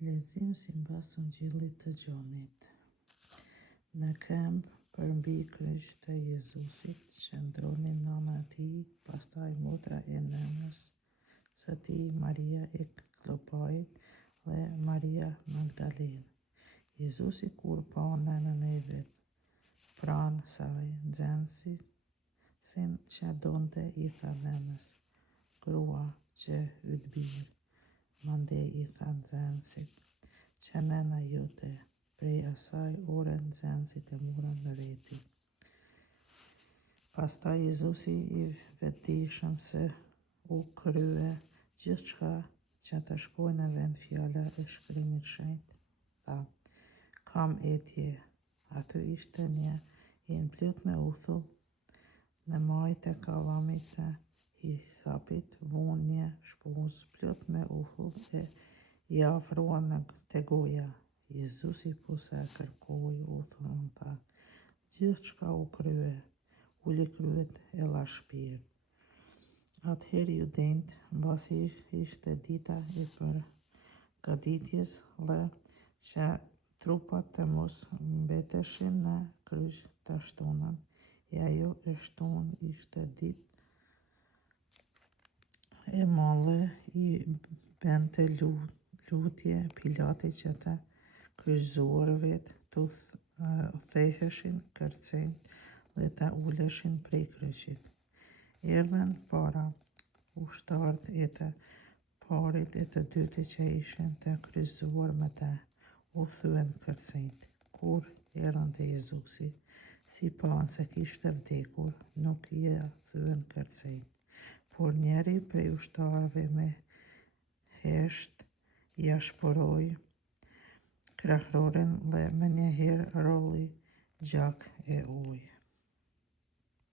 Lexim sipas Ungjillit të Gjonit. Në këmbë përmbi kryq të Jezusit qëndronin nëna e tij, pastaj motra e nënës së tij, Maria e Klopait dhe Maria Magdalene. Jezusi kur pa nënën e vet pranë saj, nxënësin që donte i tha nënës: "Grua, që yt birë." Mandej i tha nxënësit që nëna jote. Prej asaj ore nxënësit e morën në rreti. Pastaj Jezusi i vetëdijshëm se u krye gjithçka që të shkojë në vend fjala e Shkrimit Shenjtë, tha: "Kam etje." Aty ishte një enë plot me uthull. Në majt e kallamit të hisapit vun një shpuzë plot me uthull e i afrua te goja. Jezusi po se kërkoi uthullin, tha: "Gjithçka u krye." Uli kryet e la shpirt. Atëherë judejt, mbasi ishte dita e përgatitjes dhe që trupat të mos mbeteshin në kryq të shtunën, e ajo e shtunë ishte ditë e madhe, i bënte lutje Pilati që të kryqëzuarvet t'u theheshin kërcënjtë dhe të uleshin prej kryqit. Erdhën para ushtarët e të parit e të dytë që ishin të kryqëzuar me të, u thyen kërcënjtë. Kur erdhën te Jezusi, si pan se kishte vdekur, nuk ia thyen kërcënjtë. Por njëri prej ushtarëve me hesht ia shpëroi krahërorin dhe menjëherë rolli gjak e ujë.